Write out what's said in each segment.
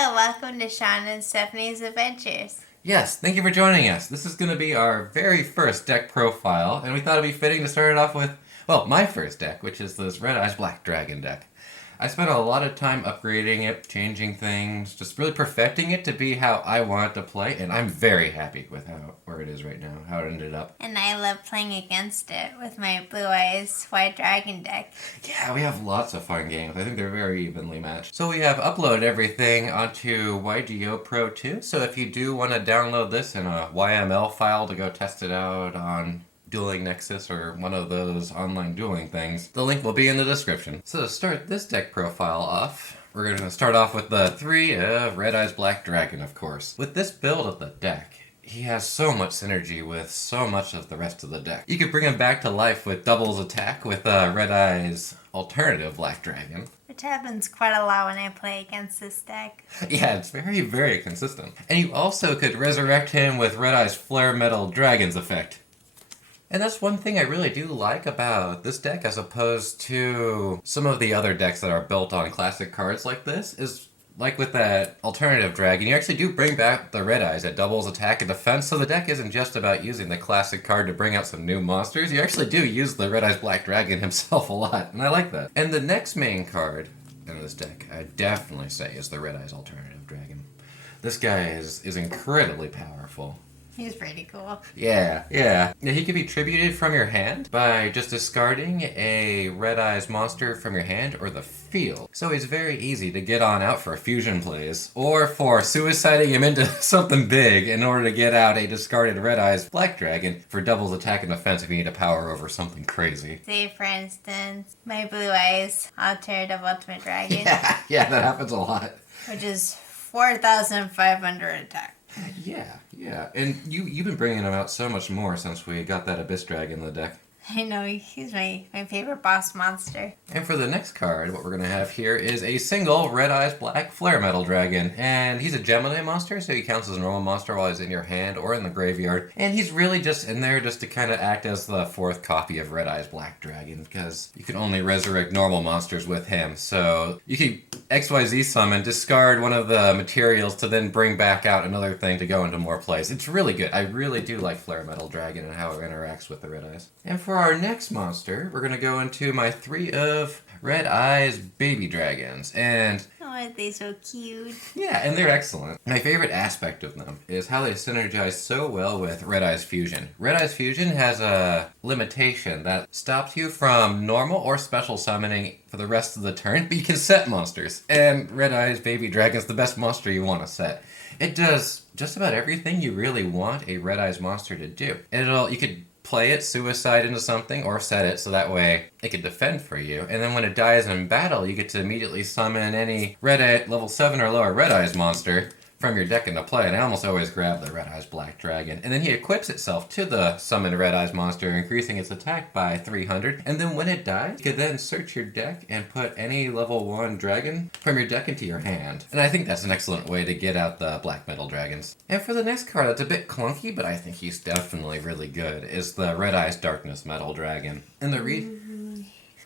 Hello, welcome to Sean and Stephanie's Adventures. Yes, thank you for joining us. This is going to be our very first deck profile, and we thought it'd be fitting to start it off with, well, my first deck, which is this Red Eyes Black Dragon deck. I spent a lot of time upgrading it, changing things, just really perfecting it to be how I want it to play, and I'm very happy with where it is right now, how it ended up. And I love playing against it with my Blue Eyes White Dragon deck. Yeah, we have lots of fun games. I think they're very evenly matched. So we have uploaded everything onto YGO Pro 2, so if you do want to download this in a YML file to go test it out on Dueling Nexus or one of those online dueling things, the link will be in the description. So to start this deck profile off, we're going to start off with the 3 of Red Eyes Black Dragon, of course. With this build of the deck, he has so much synergy with so much of the rest of the deck. You could bring him back to life with doubles attack with Red Eyes Alternative Black Dragon. Which happens quite a lot when I play against this deck. Yeah, it's very, very consistent. And you also could resurrect him with Red Eyes Flare Metal Dragon's effect. And that's one thing I really do like about this deck as opposed to some of the other decks that are built on classic cards like this, is like with that alternative dragon, you actually do bring back the Red Eyes at doubles attack and defense, so the deck isn't just about using the classic card to bring out some new monsters. You actually do use the Red Eyes Black Dragon himself a lot, and I like that. And the next main card in this deck, I definitely say, is the Red Eyes Alternative Dragon. This guy is incredibly powerful. He's pretty cool. Yeah. He can be tributed from your hand by just discarding a Red Eyes monster from your hand or the field. So he's very easy to get on out for fusion plays, or for suiciding him into something big in order to get out a discarded Red Eyes Black Dragon for doubles attack and defense if you need a power over something crazy. Say, for instance, my Blue Eyes Alternative Ultimate Dragon. Yeah, that happens a lot. Which is 4,500 attack. Yeah. And you've been bringing him out so much more since we got that Abyss Dragon in the deck. I know, he's my favorite boss monster. And for the next card, what we're going to have here is a single Red Eyes Black Flare Metal Dragon. And he's a Gemini monster, so he counts as a normal monster while he's in your hand or in the graveyard. And he's really just in there just to kind of act as the fourth copy of Red Eyes Black Dragon, because you can only resurrect normal monsters with him. So you can XYZ summon, discard one of the materials to then bring back out another thing to go into more plays. It's really good. I really do like Flare Metal Dragon and how it interacts with the Red Eyes. And for our next monster, we're going to go into my 3 of Red Eyes Baby Dragons. And Oh, aren't they so cute? yeah, and they're excellent. My favorite aspect of them is how they synergize so well with Red Eyes Fusion. Red Eyes Fusion has a limitation that stops you from normal or special summoning for the rest of the turn, but you can set monsters. And Red Eyes Baby Dragon's the best monster you want to set. It does just about everything you really want a Red Eyes monster to do. You could play it, suicide into something, or set it so that way it can defend for you. And then when it dies in battle, you get to immediately summon any level 7 or lower Red Eyes monster from your deck into play. And I almost always grab the Red Eyes Black Dragon. And then he equips itself to the summoned Red Eyes monster, increasing its attack by 300. And then when it dies, you could then search your deck and put any level 1 dragon from your deck into your hand. And I think that's an excellent way to get out the Black Metal Dragons. And for the next card that's a bit clunky, but I think he's definitely really good, is the Red Eyes Darkness Metal Dragon. And the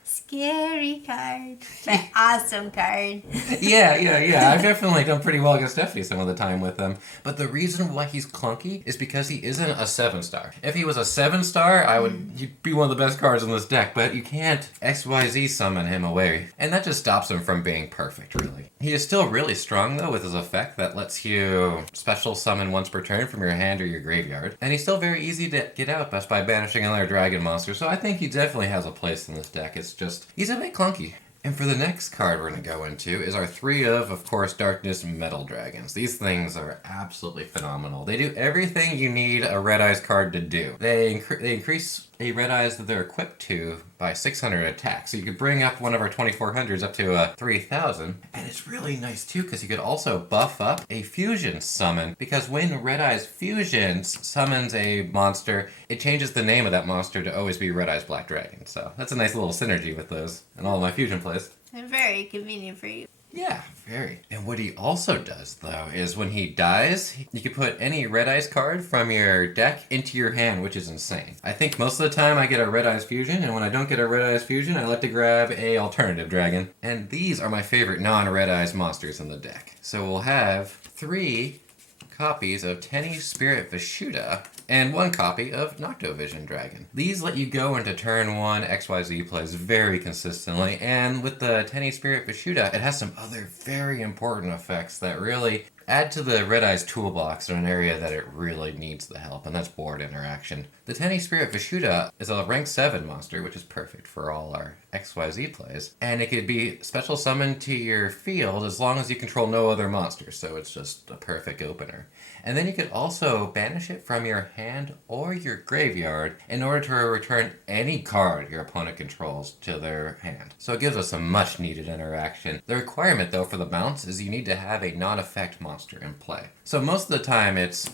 Scary card. But awesome card. Yeah. I've definitely done pretty well against Stephanie some of the time with him. But the reason why he's clunky is because he isn't a 7-star. If he was a 7-star, he'd be one of the best cards in this deck, but you can't XYZ summon him away. And that just stops him from being perfect, really. He is still really strong, though, with his effect that lets you special summon once per turn from your hand or your graveyard. And he's still very easy to get out just by banishing another dragon monster, so I think he definitely has a place in this deck. It's just, he's a bit clunky. And for the next card we're going to go into is our 3 of course, Darkness Metal Dragons. These things are absolutely phenomenal. They do everything you need a Red Eyes card to do. They increase a Red Eyes that they're equipped to by 600 attack. So you could bring up one of our 2400s up to 3000. And it's really nice too, because you could also buff up a fusion summon, because when Red Eyes Fusions summons a monster, it changes the name of that monster to always be Red Eyes Black Dragon. So that's a nice little synergy with those and all of my fusion plays. And very convenient for you. Yeah, very. And what he also does, though, is when he dies, you can put any Red Eyes card from your deck into your hand, which is insane. I think most of the time I get a Red Eyes Fusion, and when I don't get a Red Eyes Fusion, I like to grab a alternative dragon. And these are my favorite non-Red Eyes monsters in the deck. So we'll have 3 copies of Tenny Spirit Vishuda and 1 copy of Noctovision Dragon. These let you go into turn 1 XYZ plays very consistently, and with the Tenny Spirit Vishuda, it has some other very important effects that really add to the Red Eyes toolbox in an area that it really needs the help, and that's board interaction. The Tenny Spirit Vishuda is a rank 7 monster, which is perfect for all our XYZ plays, and it could be special summoned to your field as long as you control no other monsters, so it's just a perfect opener. And then you could also banish it from your hand or your graveyard in order to return any card your opponent controls to their hand. So it gives us some much needed interaction. The requirement though for the bounce is you need to have a non-effect monster in play. So most of the time it's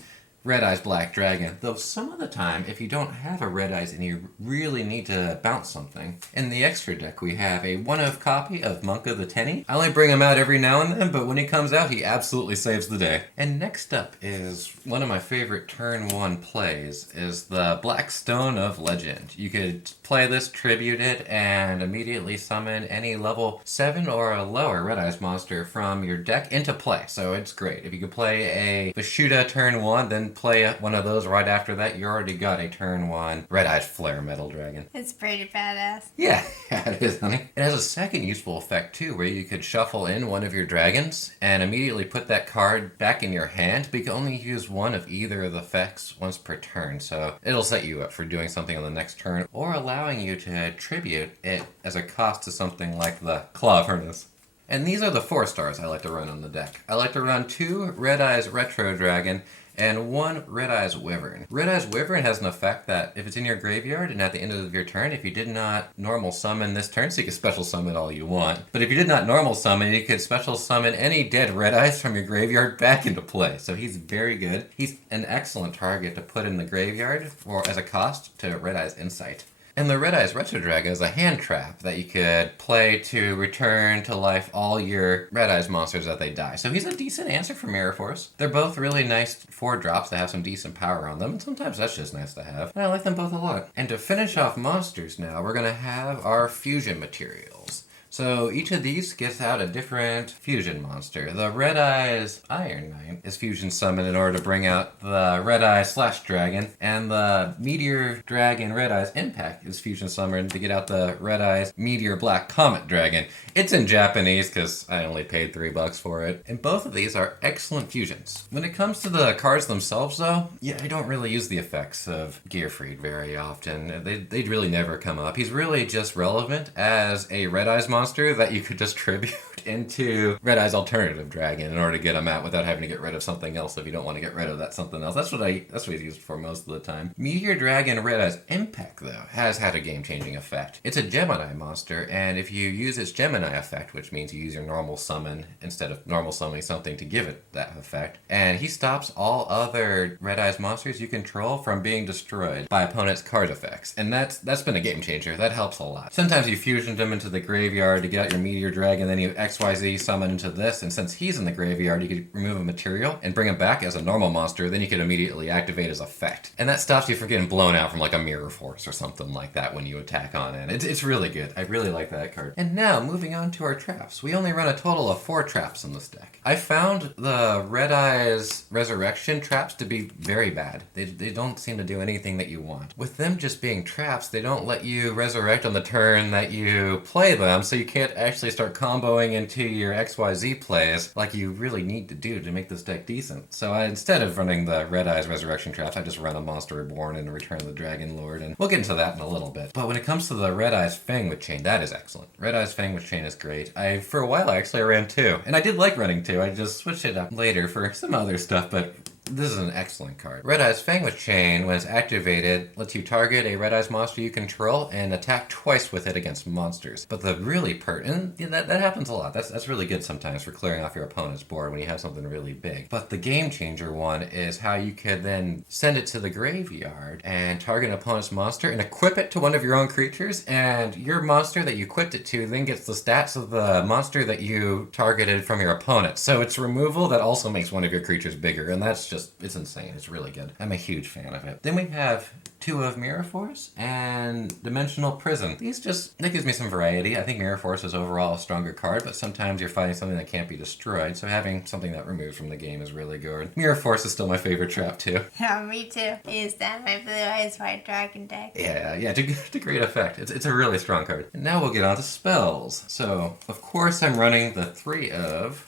Red Eyes Black Dragon, though some of the time, if you don't have a Red Eyes and you really need to bounce something, in the extra deck we have a 1-of copy of Monka the Tenny. I only bring him out every now and then, but when he comes out, he absolutely saves the day. And next up is one of my favorite turn 1 plays, is the Black Stone of Legend. You could play this, tribute it, and immediately summon any level 7 or a lower Red Eyes monster from your deck into play, so it's great. If you could play a Vishuda turn 1, then play one of those right after that, you already got a turn 1 Red Eyes Flare Metal Dragon. It's pretty badass. Yeah, it is, honey. It has a second useful effect too, where you could shuffle in one of your dragons and immediately put that card back in your hand, but you can only use one of either of the effects once per turn, so it'll set you up for doing something on the next turn, or allowing you to attribute it as a cost to something like the Claw of Hernus. And these are the 4 stars I like to run on the deck. I like to run 2 Red Eyes Retro Dragon and 1 Red Eyes Wyvern. Red Eyes Wyvern has an effect that if it's in your graveyard and at the end of your turn, if you did not normal summon this turn, so you can special summon all you want, but if you did not normal summon, you could special summon any dead Red Eyes from your graveyard back into play. So he's very good. He's an excellent target to put in the graveyard for as a cost to Red Eyes Insight. And the Red Eyes Retro Dragon is a hand trap that you could play to return to life all your Red Eyes monsters that they die. So he's a decent answer for Mirror Force. They're both really nice 4 drops that have some decent power on them, and sometimes that's just nice to have. And I like them both a lot. And to finish off monsters now, we're going to have our fusion materials. So each of these gets out a different fusion monster. The Red Eyes Iron Knight is fusion summoned in order to bring out the Red Eyes Slash Dragon, and the Meteor Dragon Red Eyes Impact is fusion summoned to get out the Red Eyes Meteor Black Comet Dragon. It's in Japanese because I only paid $3 for it. And both of these are excellent fusions. When it comes to the cards themselves though, I don't really use the effects of Gearfried very often. They'd really never come up. He's really just relevant as a Red Eyes monster that you could just tribute into Red Eyes Alternative Dragon in order to get him out without having to get rid of something else if you don't want to get rid of that something else. That's what he's used for most of the time. Meteor Dragon Red Eyes Impact, though, has had a game-changing effect. It's a Gemini monster, and if you use its Gemini effect, which means you use your normal summon instead of normal summoning something to give it that effect, and he stops all other Red Eyes monsters you control from being destroyed by opponent's card effects. And that's been a game changer. That helps a lot. Sometimes you fusioned them into the graveyard to get out your Meteor Dragon, then you XYZ summon into this, and since he's in the graveyard, you could remove a material and bring him back as a normal monster, then you could immediately activate his effect. And that stops you from getting blown out from like a Mirror Force or something like that when you attack on it. It's really good. I really like that card. And now, moving on to our traps. We only run a total of 4 traps in this deck. I found the Red Eyes Resurrection traps to be very bad. They don't seem to do anything that you want. With them just being traps, they don't let you resurrect on the turn that you play them, so you can't actually start comboing into your XYZ plays like you really need to do to make this deck decent. So instead of running the Red Eyes Resurrection traps, I just run a Monster Reborn and Return of the Dragon Lord, and we'll get into that in a little bit. But when it comes to the Red Eyes Fang with Chain, that is excellent. Red Eyes Fang with Chain is great. For a while I actually ran 2, and I did like running 2. I just switched it up later for some other stuff, but This is an excellent card. Red Eye's Fang Chain, when it's activated, lets you target a Red Eye's monster you control and attack twice with it against monsters. But the really pertinent, that happens a lot. That's really good sometimes for clearing off your opponent's board when you have something really big. But the game changer one is how you could then send it to the graveyard and target an opponent's monster and equip it to one of your own creatures, and your monster that you equipped it to then gets the stats of the monster that you targeted from your opponent. So it's removal that also makes one of your creatures bigger, and that's just, it's insane. It's really good. I'm a huge fan of it. Then we have 2 of Mirror Force and Dimensional Prison. That gives me some variety. I think Mirror Force is overall a stronger card, but sometimes you're fighting something that can't be destroyed, so having something that removes from the game is really good. Mirror Force is still my favorite trap too. Yeah, me too. Use that in my Blue Eyes White Dragon deck. Yeah, to great effect. It's a really strong card. And now we'll get on to spells. So, of course, I'm running the 3 of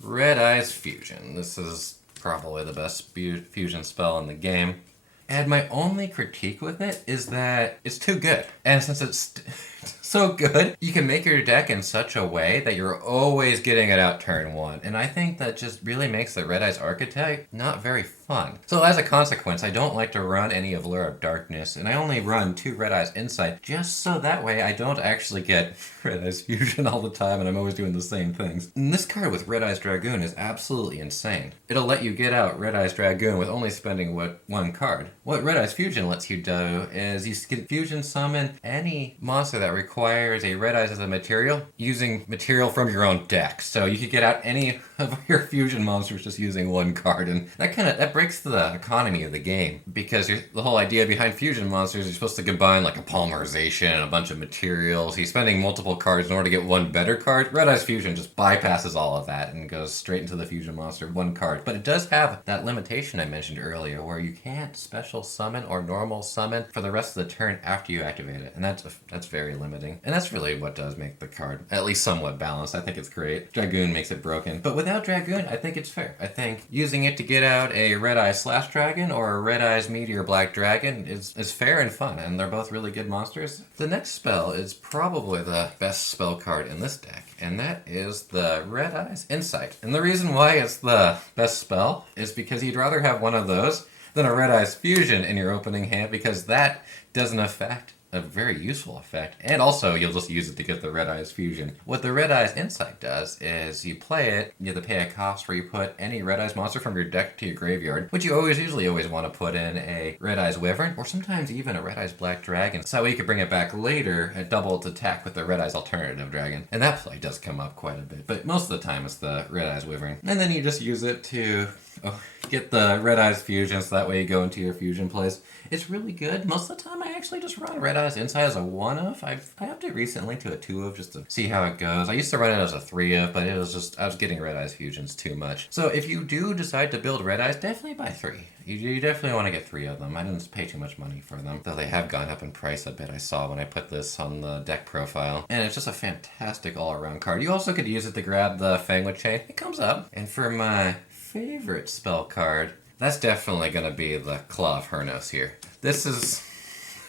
Red Eyes Fusion. This is probably the best fusion spell in the game. And my only critique with it is that it's too good. And since it's so good, you can make your deck in such a way that you're always getting it out turn 1. And I think that just really makes the Red Eyes archetype not very fun. So as a consequence, I don't like to run any of Lure of Darkness, and I only run 2 Red Eyes Insight, just so that way I don't actually get Red Eyes Fusion all the time, and I'm always doing the same things. And this card with Red Eyes Dragoon is absolutely insane. It'll let you get out Red Eyes Dragoon with only spending 1 card. What Red Eyes Fusion lets you do is you can fusion summon any monster that requires a Red Eyes as a material using material from your own deck. So you could get out any of your fusion monsters just using 1 card, and that breaks the economy of the game, because the whole idea behind fusion monsters, you're supposed to combine like a polymerization and a bunch of materials. You're spending multiple cards in order to get 1 better card. Red Eyes Fusion just bypasses all of that and goes straight into the fusion monster 1 card. But it does have that limitation I mentioned earlier, where you can't special summon or normal summon for the rest of the turn after you activate it, and that's very limiting. And that's really what does make the card at least somewhat balanced. I think it's great. Dragoon makes it broken, but without Dragoon, I think it's fair. I think using it to get out a Red Eye Slash Dragon or a Red Eyes Meteor Black Dragon is fair and fun, and they're both really good monsters. The next spell is probably the best spell card in this deck, and that is the Red Eyes Insight. And the reason why it's the best spell is because you'd rather have one of those than a Red Eyes Fusion in your opening hand, because that doesn't affect a very useful effect, and also you'll just use it to get the Red Eyes Fusion. What the Red Eyes Insight does is you play it, you have to pay a cost where you put any Red Eyes monster from your deck to your graveyard, which you usually always want to put in a Red Eyes Wyvern, or sometimes even a Red Eyes Black Dragon, so that way you can bring it back later and double its attack with the Red Eyes Alternative Dragon. And that play does come up quite a bit, but most of the time it's the Red Eyes Wyvern. And then you just use it to get the Red Eyes Fusion, so that way you go into your fusion plays. It's really good. Most of the time I actually just run Red Eyes Insight as a 1-of. I upped it recently to a 2-of just to see how it goes. I used to run it as a 3-of, but I was getting Red Eyes Fusions too much. So if you do decide to build Red Eyes, definitely buy 3. You definitely want to get 3 of them. I didn't pay too much money for them, though they have gone up in price a bit, I saw when I put this on the deck profile. And it's just a fantastic all-around card. You also could use it to grab the Fangwood Chain. It comes up. And for my favorite spell card, that's definitely going to be the Claw of Hernos here. This is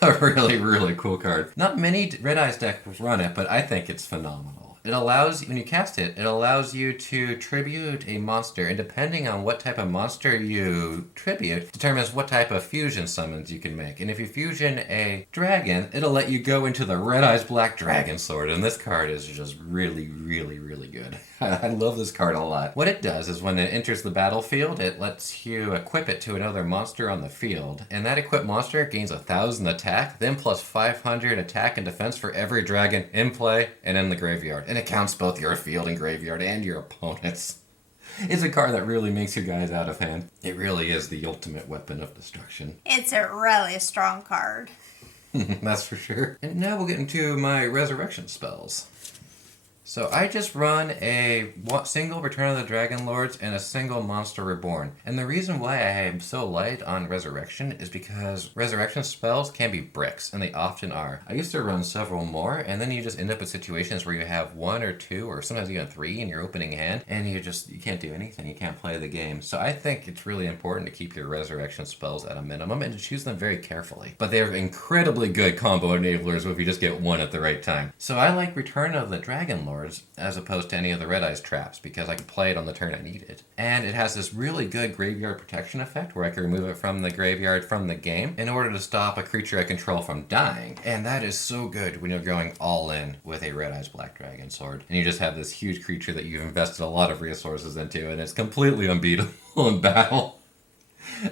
a really, really cool card. Not many Red Eyes decks run it, but I think it's phenomenal. It allows, when you cast it, it allows you to tribute a monster, and depending on what type of monster you tribute, determines what type of fusion summons you can make. And if you fusion a dragon, it'll let you go into the Red Eyes Black Dragon Sword, and this card is just really, really, really good. I love this card a lot. What it does is when it enters the battlefield, it lets you equip it to another monster on the field, and that equipped monster gains 1,000 attack, then plus 500 attack and defense for every dragon in play and in the graveyard. And it counts both your field and graveyard and your opponents. It's a card that really makes your guys out of hand. It really is the ultimate weapon of destruction. It's a really strong card. That's for sure. And now we'll get into my resurrection spells. So I just run a single Return of the Dragon Lords and a single Monster Reborn. And the reason why I am so light on Resurrection is because Resurrection spells can be bricks, and they often are. I used to run several more, and then you just end up in situations where you have 1 or 2, or sometimes even 3 in your opening hand, and you can't do anything. You can't play the game. So I think it's really important to keep your Resurrection spells at a minimum and to choose them very carefully. But they're incredibly good combo enablers if you just get 1 at the right time. So I like Return of the Dragon Lord Lords as opposed to any of the Red Eyes traps because I can play it on the turn I need it. And it has this really good graveyard protection effect where I can remove it from the graveyard from the game in order to stop a creature I control from dying. And that is so good when you're going all in with a Red Eyes Black Dragon sword. And you just have this huge creature that you've invested a lot of resources into and it's completely unbeatable in battle.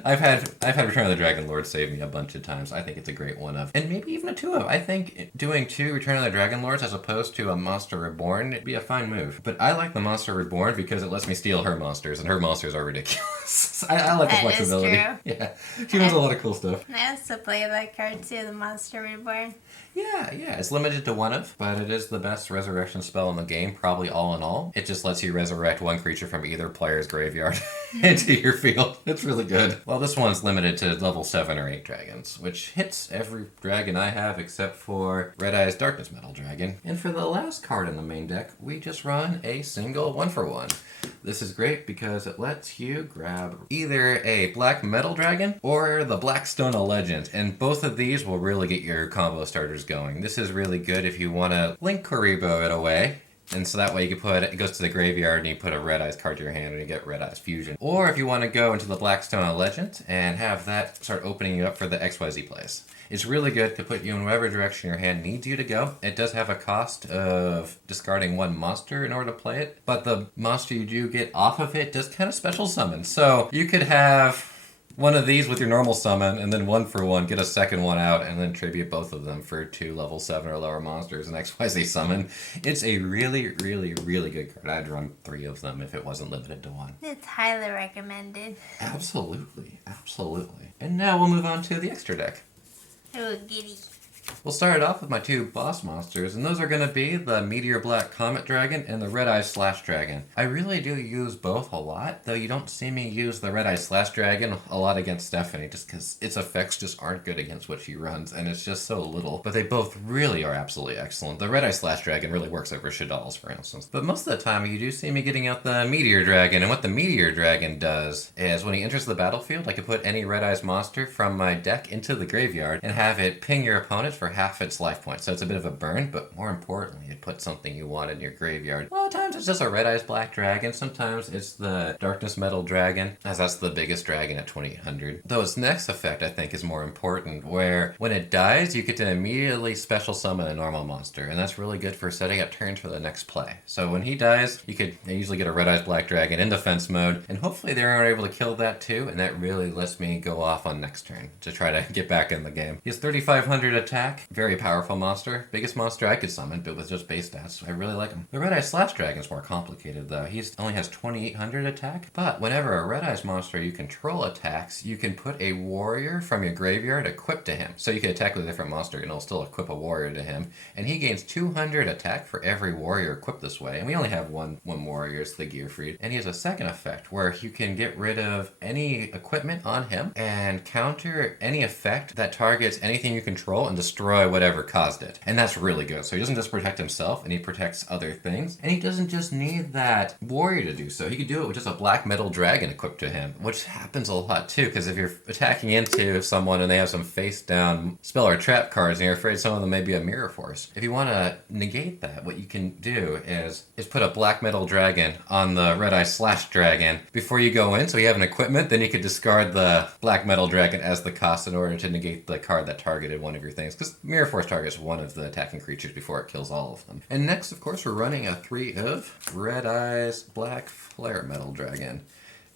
I've had Return of the Dragon Lord save me a bunch of times. I think it's a great one of, and maybe even a 2 of. I think doing 2 Return of the Dragon Lords as opposed to a Monster Reborn would be a fine move. But I like the Monster Reborn because it lets me steal her monsters, and her monsters are ridiculous. I like the flexibility. That is true. Yeah, she does a lot of cool stuff. I also play that card too, the Monster Reborn. Yeah, it's limited to 1 of, but it is the best resurrection spell in the game, probably all in all. It just lets you resurrect 1 creature from either player's graveyard into your field. It's really good. Well, this one's limited to level 7 or 8 dragons, which hits every dragon I have except for Red Eyes Darkness Metal Dragon. And for the last card in the main deck, we just run a single 1-for-1. This is great because it lets you grab either a Black Metal Dragon or the Blackstone of Legend, and both of these will really get your combo starters going. This is really good if you want to link Karibo it away. And so that way you can put, it goes to the graveyard and you put a Red Eyes card to your hand and you get Red Eyes Fusion. Or if you want to go into the Blackstone of Legend and have that start opening you up for the XYZ plays. It's really good to put you in whatever direction your hand needs you to go. It does have a cost of discarding 1 monster in order to play it, but the monster you do get off of it does kind of special summon. So you could have one of these with your normal summon, and then 1-for-1, get a second one out, and then tribute both of them for 2 level 7 or lower monsters and XYZ summon. It's a really, really, really good card. I'd run 3 of them if it wasn't limited to 1. It's highly recommended. Absolutely. And now we'll move on to the extra deck. Oh, giddy. We'll start it off with my 2 boss monsters, and those are going to be the Meteor Black Comet Dragon and the Red Eye Slash Dragon. I really do use both a lot, though you don't see me use the Red Eye Slash Dragon a lot against Stephanie, just because its effects just aren't good against what she runs, and it's just so little. But they both really are absolutely excellent. The Red Eye Slash Dragon really works over Shadal's, for instance. But most of the time, you do see me getting out the Meteor Dragon, and what the Meteor Dragon does is when he enters the battlefield, I can put any Red Eyes monster from my deck into the graveyard and have it ping your opponent for half its life points. So it's a bit of a burn, but more importantly, it puts something you want in your graveyard. A lot of times it's just a Red Eyes Black Dragon. Sometimes it's the Darkness Metal Dragon, as that's the biggest dragon at 2800. Though its next effect, I think, is more important, where when it dies, you get to immediately special summon a normal monster, and that's really good for setting up turns for the next play. So when he dies, you could usually get a Red Eyes Black Dragon in defense mode, and hopefully they are able to kill that too, and that really lets me go off on next turn to try to get back in the game. He has 3500 attack, very powerful monster, biggest monster I could summon, but with just base stats. I really like him. The Red Eye Slash Dragon's more complicated though. He only has 2800 attack, but whenever a Red Eyes monster you control attacks, you can put a warrior from your graveyard equipped to him. So you can attack with a different monster and it'll still equip a warrior to him, and he gains 200 attack for every warrior equipped this way. And we only have one warrior, it's the Gearfried. And he has a second effect where you can get rid of any equipment on him and counter any effect that targets anything you control and destroy whatever caused it. And that's really good. So he doesn't just protect himself, and he protects other things. And he doesn't just need that warrior to do so. He could do it with just a Black Metal Dragon equipped to him, which happens a lot too, because if you're attacking into someone and they have some face down spell or trap cards and you're afraid some of them may be a Mirror Force, if you want to negate that, what you can do is put a Black Metal Dragon on the Red Eye Slash Dragon before you go in, so you have an equipment, then you could discard the Black Metal Dragon as the cost in order to negate the card that targeted one of your things, because Mirror Force targets one of the attacking creatures before it kills all of them. And next, of course, we're running a 3 of Red Eyes Black Flare Metal Dragon.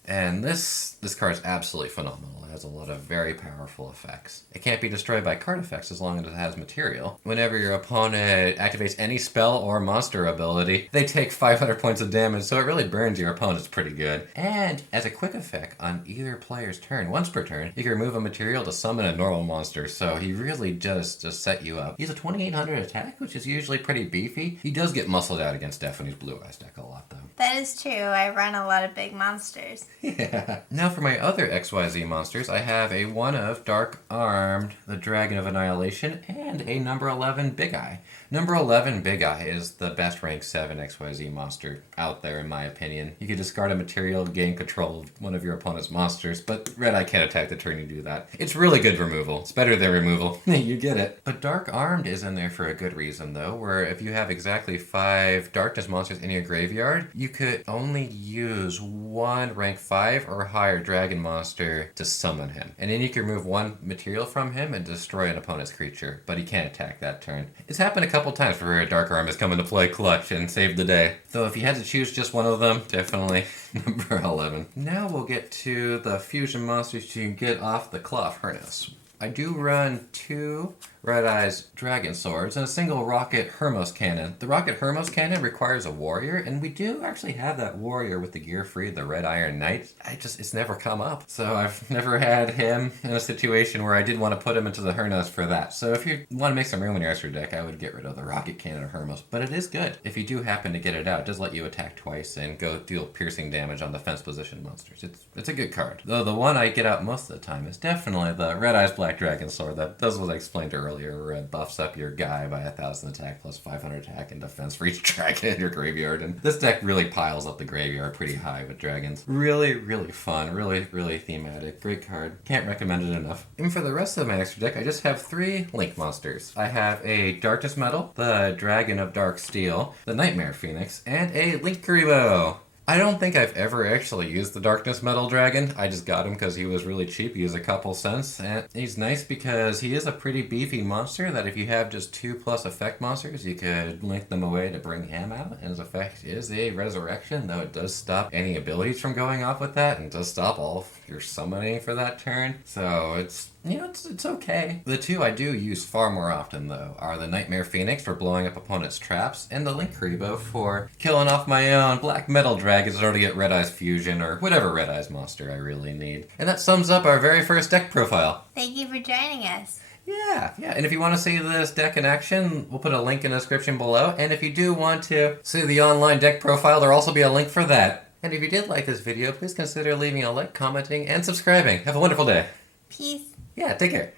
And this card is absolutely phenomenal. It has a lot of very powerful effects. It can't be destroyed by card effects as long as it has material. Whenever your opponent activates any spell or monster ability, they take 500 points of damage, so it really burns your opponents pretty good. And as a quick effect, on either player's turn, once per turn, you can remove a material to summon a normal monster, so he really just set you up. He's a 2800 attack, which is usually pretty beefy. He does get muscled out against Stephanie's Blue Eyes deck a lot, though. That is true. I run a lot of big monsters. Yeah. Now for my other XYZ monsters, I have a 1 of Dark Armed, the Dragon of Annihilation, and a number 11 Big Eye. Number 11 Big Eye is the best rank 7 XYZ monster out there in my opinion. You can discard a material, gain control of one of your opponent's monsters, but Red Eye can't attack the turn you do that. It's really good removal. It's better than removal. You get it. But Dark Armed is in there for a good reason though, where if you have exactly 5 darkness monsters in your graveyard, you could only use 1 rank 5 or higher dragon monster to summon him. And then you can remove 1 material from him and destroy an opponent's creature, but he can't attack that turn. It's happened a couple times where Dark Arm has come into play clutch and saved the day. Though if you had to choose just one of them, definitely number 11. Now we'll get to the fusion monsters you can get off the Cloth Harness. I do run 2 Red Eye's Dragon Swords and a single Rocket Hermos Cannon. The Rocket Hermos Cannon requires a warrior, and we do actually have that warrior with the gear free, the Red Iron Knight. It's never come up. So I've never had him in a situation where I did want to put him into the Hermos for that. So if you want to make some room in your extra deck, I would get rid of the Rocket Cannon of Hermos. But it is good. If you do happen to get it out, it does let you attack twice and go deal piercing damage on defense position monsters. It's a good card. Though the one I get out most of the time is definitely the Red Eye's Black Dragon Sword. That does what I explained earlier, where it buffs up your guy by 1,000 attack plus 500 attack and defense for each dragon in your graveyard. And this deck really piles up the graveyard pretty high with dragons. Really, really fun. Really, really thematic. Great card. Can't recommend it enough. And for the rest of my extra deck, I just have 3 Link monsters. I have a Darkness Metal, the Dragon of Dark Steel, the Nightmare Phoenix, and a Link Kuriboh. I don't think I've ever actually used the Darkness Metal Dragon. I just got him because he was really cheap. He was a couple cents. And he's nice because he is a pretty beefy monster that if you have just 2+ effect monsters, you could link them away to bring him out. And his effect is a resurrection, though it does stop any abilities from going off with that and does stop all of your summoning for that turn. So it's okay. The 2 I do use far more often, though, are the Nightmare Phoenix for blowing up opponents' traps, and the Link Kuriboh for killing off my own Black Metal Dragons in order to get Red Eye's Fusion, or whatever Red Eye's monster I really need. And that sums up our very first deck profile. Thank you for joining us. Yeah. And if you want to see this deck in action, we'll put a link in the description below. And if you do want to see the online deck profile, there'll also be a link for that. And if you did like this video, please consider leaving a like, commenting, and subscribing. Have a wonderful day. Peace. Yeah, take care.